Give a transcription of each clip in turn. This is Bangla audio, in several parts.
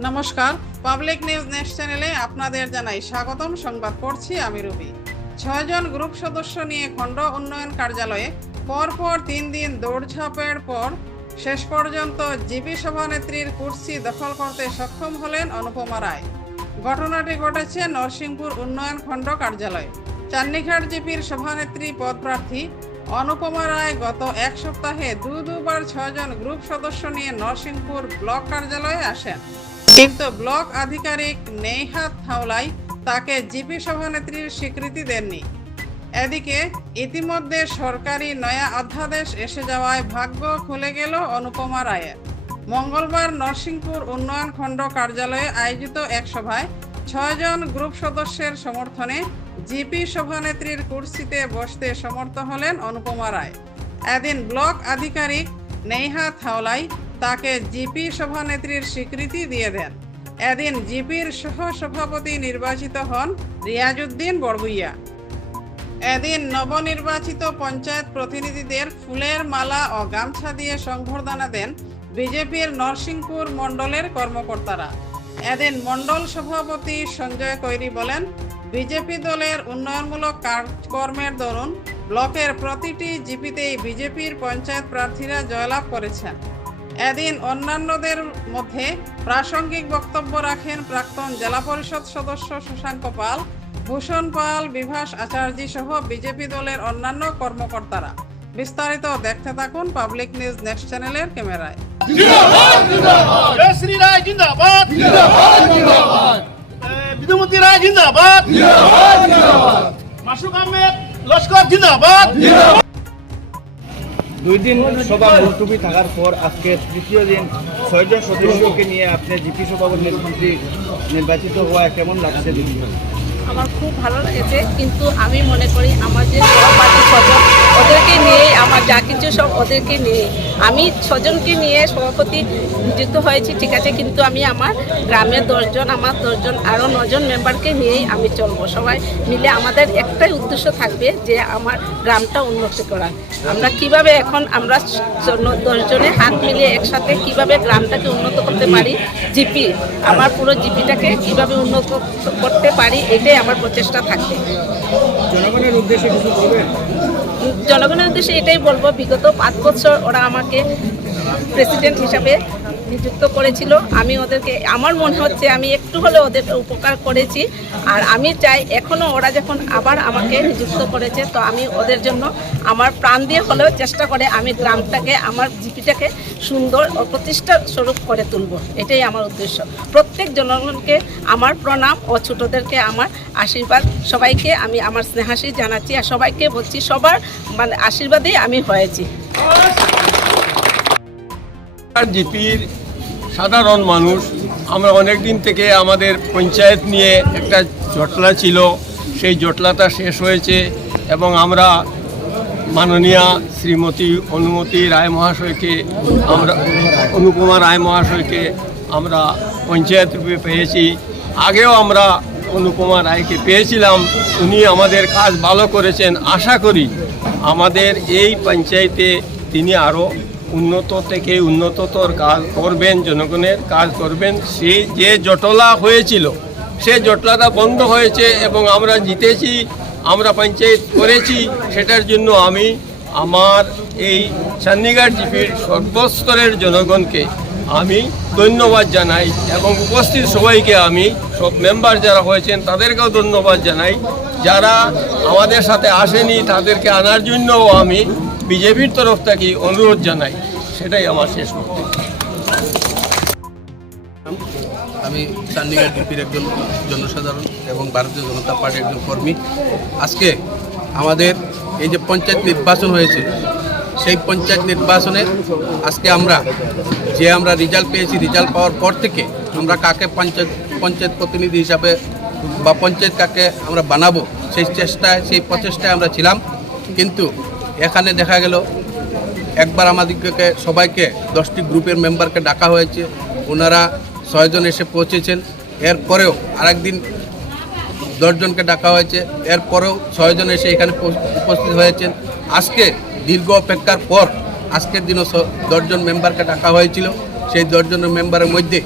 নমস্কার, পাবলিক নিউজ নেক্সট চ্যানেলে আপনাদের জানাই স্বাগতম। সংবাদ পড়ছি আমি রবি। ছয়জন গ্রুপ সদস্য নিয়ে খণ্ড উন্নয়ন কার্যালয়ে পরপর তিন দিন দৌড়ঝাঁপের পর শেষ পর্যন্ত জিপি সভানেত্রীর কুর্সি দখল করতে সক্ষম হলেন অনুপমা রায়। ঘটনাটি ঘটেছে নরসিংপুর উন্নয়ন খণ্ড কার্যালয়ে। চান্নিঘাট জিপির সভানেত্রী পদপ্রার্থী অনুপমা রায় গত এক সপ্তাহে দু দুবার ছয়জন গ্রুপ সদস্য নিয়ে নরসিংপুর ব্লক কার্যালয়ে আসেন। কিন্তু ব্লক আধিকারিক নেইহাত থাওলাই তাকে জিপি সভানেত্রীর স্বীকৃতি দেননি। এদিকে ইতিমধ্যে সরকারি নয়া অধ্যাদেশ এসে যাওয়ায় ভাগ্য খুলে গেল অনুপমা রায়ের। মঙ্গলবার নরসিংপুর উন্নয়ন খণ্ড কার্যালয়ে আয়োজিত এক সভায় ছয়জন গ্রুপ সদস্যের সমর্থনে জিপি সভানেত্রীর কুর্সিতে বসতে সমর্থ হলেন অনুপমা রায়। এদিন ব্লক আধিকারিক নেহা থাওলাই তাকে জিপি সভানেত্রীর স্বীকৃতি দিয়ে দেন। এদিন জিপির সহ সভাপতি নির্বাচিত হন রিয়াজউদ্দিন বড়বুইয়া এদিন নবনির্বাচিত পঞ্চায়েত প্রতিনিধিদের ফুলের মালা ও গামছা দিয়ে সংবর্ধনা দেন বিজেপির নরসিংপুর মণ্ডলের কর্মকর্তারা। এদিন মণ্ডল সভাপতি সঞ্জয় কৈরি বলেন, বিজেপি দলের উন্নয়নমূলক কাজকর্মের দরুন ব্লকের প্রতিটি জিপিতেই বিজেপির পঞ্চায়েত প্রার্থীরা জয়লাভ করেছেন। এদিন অন্যান্যদের মধ্যে প্রাসঙ্গিক বক্তব্য রাখেন প্রাক্তন জেলা পরিষদ সদস্য শশাঙ্ক পাল ভূষণ পাল বিভাস আচার্য সহ বিজেপি দলের অন্যান্য কর্মকর্তারা। বিস্তারিত দেখতে থাকুন পাবলিক নিউজ নেক্সট চ্যানেলের ক্যামেরায়। জয় শ্রী রায় জিন্দাবাদ। রায় জিন্দাবাদ। মাসুক আহমেদ লস্কর জিন্দাবাদ। দুই দিন সভা মুলতুবি থাকার পর আজকে তৃতীয় দিন ছয়জন সদস্যকে নিয়ে আপনি জিপি সভাপতি মন্ত্রী নির্বাচিত হওয়া কেমন লাগছে আমার খুব ভালো লেগেছে, কিন্তু আমি মনে করি আমার যে সভাপতি ওদেরকে নিয়ে, আমার যা কিছু সব ওদেরকে নিয়ে। আমি ছজনকে নিয়ে সভাপতি নিযুক্ত হয়েছি, ঠিক আছে, কিন্তু আমি আমার গ্রামের দশজন, আমার দশজন, আরও নজন মেম্বারকে নিয়েই আমি চলবো। সবাই মিলে আমাদের একটাই উদ্দেশ্য থাকবে যে আমার গ্রামটা উন্নতি করা আমরা কীভাবে এখন আমরা দশজনে হাত মিলিয়ে একসাথে কীভাবে গ্রামটাকে উন্নত করতে পারি, জিপি, আমার পুরো জিপিটাকে কীভাবে উন্নত করতে পারি, এটাই আমার প্রচেষ্টা থাকবে। জনগণের উদ্দেশ্যে কিছু জনগণের উদ্দেশ্যে এটাই বলব বিগত পাঁচ বছর ওরা আমাকে প্রেসিডেন্ট হিসাবে নিযুক্ত করেছিল। আমি ওদেরকে, আমার মনে হচ্ছে আমি একটু হলেও ওদের উপকার করেছি। আর আমি চাই এখনও ওরা যখন আবার আমাকে নিযুক্ত করেছে, তো আমি ওদের জন্য আমার প্রাণ দিয়ে হলেও চেষ্টা করে আমি গ্রামটাকে, আমার জিপিটাকে সুন্দর ও প্রতিষ্ঠা স্বরূপ করে তুলব। এটাই আমার উদ্দেশ্য। প্রত্যেক জনগণকে আমার প্রণাম ও ছোটদেরকে আমার আশীর্বাদ। সবাইকে আমি আমার স্নেহাশী জানাচ্ছি আর সবাইকে বলছি সবার মানে আশীর্বাদেই আমি হয়েছি। জিপির সাধারণ মানুষ। আমরা অনেক দিন থেকে আমাদের পঞ্চায়েত নিয়ে একটা জটলা ছিল। সেই জটলাটা শেষ হয়েছে এবং আমরা মাননীয়া শ্রীমতী অনুমতি রায় মহাশয়কে, আমরা অনুপমা রায় মহাশয়কে আমরা পঞ্চায়েত রূপে পেয়েছি। আগেও আমরা অনুপমা রায়কে পেয়েছিলাম। উনি আমাদের কাজ ভালো করেছেন। আশা করি আমাদের এই পঞ্চায়েতে তিনি আরও উন্নত থেকে উন্নততর কাজ করবেন, জনগণের কাজ করবেন। সেই যে জটলা হয়েছিল, সে জটলাটা বন্ধ হয়েছে এবং আমরা জিতেছি, আমরা পঞ্চায়েত করেছি, সেটার জন্য আমি আমার এই চান্দিঘাট জিপির সর্বস্তরের জনগণকে আমি ধন্যবাদ জানাই এবং উপস্থিত সবাইকে আমি, সব মেম্বার যারা হয়েছেন, তাদেরকেও ধন্যবাদ জানাই। যারা আমাদের সাথে আসেনি, তাদেরকে আনার জন্যও আমি বিজেপির তরফ থেকে অনুরোধ জানাই, সেটাই আমার শেষ বক্তব্য। আমি চান্ডিগড় ডিপির একজন জনসাধারণ এবং ভারতীয় জনতা পার্টির একজন কর্মী। আজকে আমাদের এই যে পঞ্চায়েত নির্বাচন হয়েছে, সেই পঞ্চায়েত নির্বাচনে আজকে আমরা যে আমরা রেজাল্ট পেয়েছি, রেজাল্ট পাওয়ার পর থেকে আমরা কাকে পঞ্চায়েত পঞ্চায়েত প্রতিনিধি হিসাবে বা পঞ্চায়েত কাকে আমরা বানাবো, সেই চেষ্টায়, সেই প্রচেষ্টায় আমরা ছিলাম। কিন্তু এখানে দেখা গেল, একবার আমাদেরকে সবাইকে, দশটি গ্রুপের মেম্বারকে ডাকা হয়েছে, ওনারা ছয়জন এসে পৌঁছেছেন। এরপরেও আরেকদিন দশজনকে ডাকা হয়েছে, এরপরেও ছয়জন এসে এখানে উপস্থিত হয়েছেন। আজকে দীর্ঘ অপেক্ষার পর আজকের দিনও দশজন মেম্বারকে ডাকা হয়েছিল। সেই দশজনের মেম্বারের মধ্যে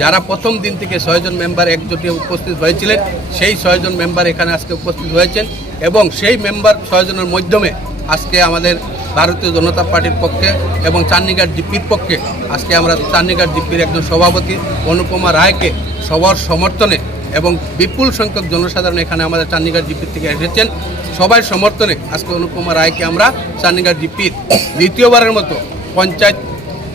যারা প্রথম দিন থেকে ছয়জন মেম্বার একজোটে উপস্থিত হয়েছিলেন, সেই ছয়জন মেম্বার এখানে আজকে উপস্থিত হয়েছেন এবং সেই মেম্বার ছয়জনের মাধ্যমে আজকে আমাদের ভারতীয় জনতা পার্টির পক্ষে এবং চান্নিঘাট জিপির পক্ষে আজকে আমরা চান্নিঘাট জিপির একজন সভাপতি অনুপমা রায়কে সবার সমর্থনে এবং বিপুল সংখ্যক জনসাধারণ এখানে আমাদের চান্নিঘাট জিপির থেকে এসেছেন। সবাই সমর্থনে আজকে অনুপমা রায়কে আমরা চান্নিঘাট জিপির দ্বিতীয়বারের মতো পঞ্চায়েত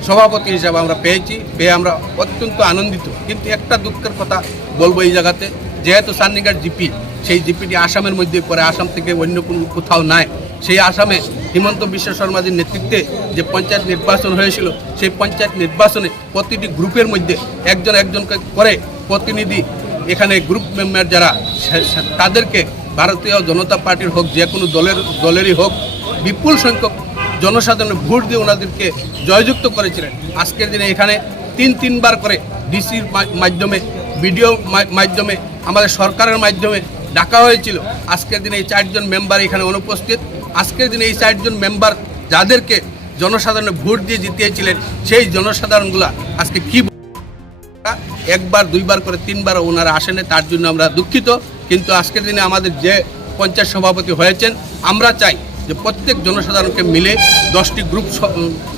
সভাপতি হিসাবে আমরা পেয়েছি, পেয়ে আমরা অত্যন্ত আনন্দিত। কিন্তু একটা দুঃখের কথা বলব এই জায়গাতে, যেহেতু সান্নিঘাট জিপি সেই জিপিটি আসামের মধ্যে পড়ে, আসাম থেকে অন্য কোনো কোথাও নাই। সেই আসামে হিমন্ত বিশ্ব শর্মাজির নেতৃত্বে যে পঞ্চায়েত নির্বাচন হয়েছিল, সেই পঞ্চায়েত নির্বাচনে প্রতিটি গ্রুপের মধ্যে একজন একজনকে করে প্রতিনিধি এখানে গ্রুপ মেম্বার যারা তাদেরকে ভারতীয় জনতা পার্টির হোক, যে কোনো দলের, দলেরই হোক, বিপুল সংখ্যক জনসাধারণের ভোট দিয়ে ওনাদেরকে জয়যুক্ত করেছিলেন। আজকের দিনে এখানে তিন, তিনবার করে ডিসির মাধ্যমে, বিডিও মাধ্যমে, আমাদের সরকারের মাধ্যমে ডাকা হয়েছিল। আজকের দিনে এই চারজন মেম্বার এখানে অনুপস্থিত। আজকের দিনে এই চারজন মেম্বার যাদেরকে জনসাধারণ ভোট দিয়ে জিতিয়েছিলেন, সেই জনসাধারণগুলা আজকে কি একবার, দুইবার করে, তিনবার ওনারা আসেনি, তার জন্য আমরা দুঃখিত। কিন্তু আজকের দিনে আমাদের যে পঞ্চায়েত সভাপতি হয়েছেন, আমরা চাই যে প্রত্যেক জনসাধারণকে মিলে দশটি গ্রুপ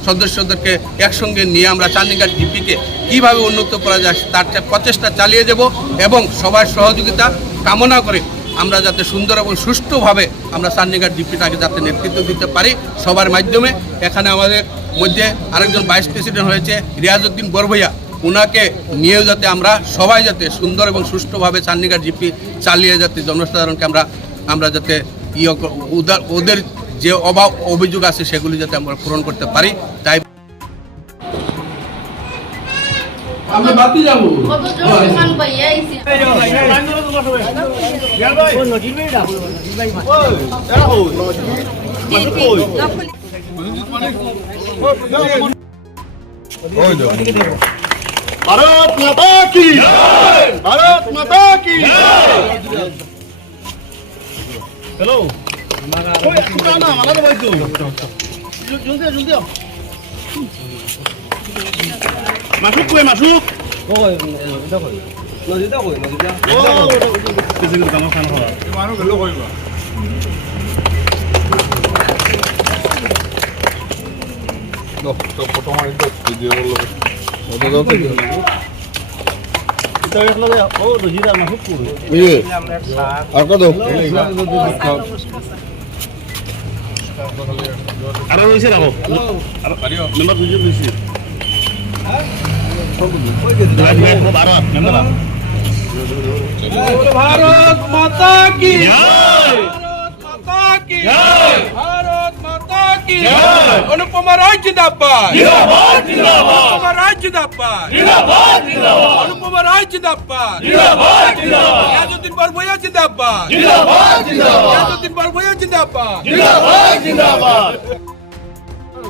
সদস্যদেরকে একসঙ্গে নিয়ে আমরা চান্দিঘাট ডিপিকে কীভাবে উন্নত করা যায়, তার প্রচেষ্টা চালিয়ে যাব এবং সবার সহযোগিতা কামনা করে আমরা যাতে সুন্দর এবং সুষ্ঠুভাবে আমরা চান্দিঘাট জিপিটাকে যাতে নেতৃত্ব দিতে পারি সবার মাধ্যমে। এখানে আমাদের মধ্যে আরেকজন ভাইস প্রেসিডেন্ট হয়েছে রিয়াজউদ্দিন বরভইয়া। ওনাকে নিয়েও যাতে আমরা সবাই যাতে সুন্দর এবং সুষ্ঠুভাবে চান্দিঘাট জিপি চালিয়ে যাতে জনসাধারণকে আমরা আমরা যাতে ইয়ে ওদের যে অভাব, অভিযোগ আছে সেগুলি যাতে আমরা পূরণ করতে পারি। তাই আমরা বাতি যাব। ভারত মাতা কি ভারত মাতা কি হ্যালো? না বলছো জলদি জলদি মাসুক কই মাসুক? আরও রয়েছে রাখো মেম্বার দুজন রয়েছে ভারত মেম্বার ভারত মাতা কি মাতা কি ভারত মাতা কি জয়! অনুপমা রায় জিন্দাবাদ জিন্দাবাদ জিন্দাবাদ অনুপমা রায় জিন্দাবাদ জিন্দাবাদ জিন্দাবাদ অনুপমা রায় জিন্দাবাদ জিন্দাবাদ জিন্দাবাদ ইয়াজুদ্দিন বরবইয়া জিন্দাবাদ জিন্দাবাদ জিন্দাবাদ ইয়াজুদ্দিন বরবইয়া জিন্দাবাদ জিন্দাবাদ জিন্দাবাদ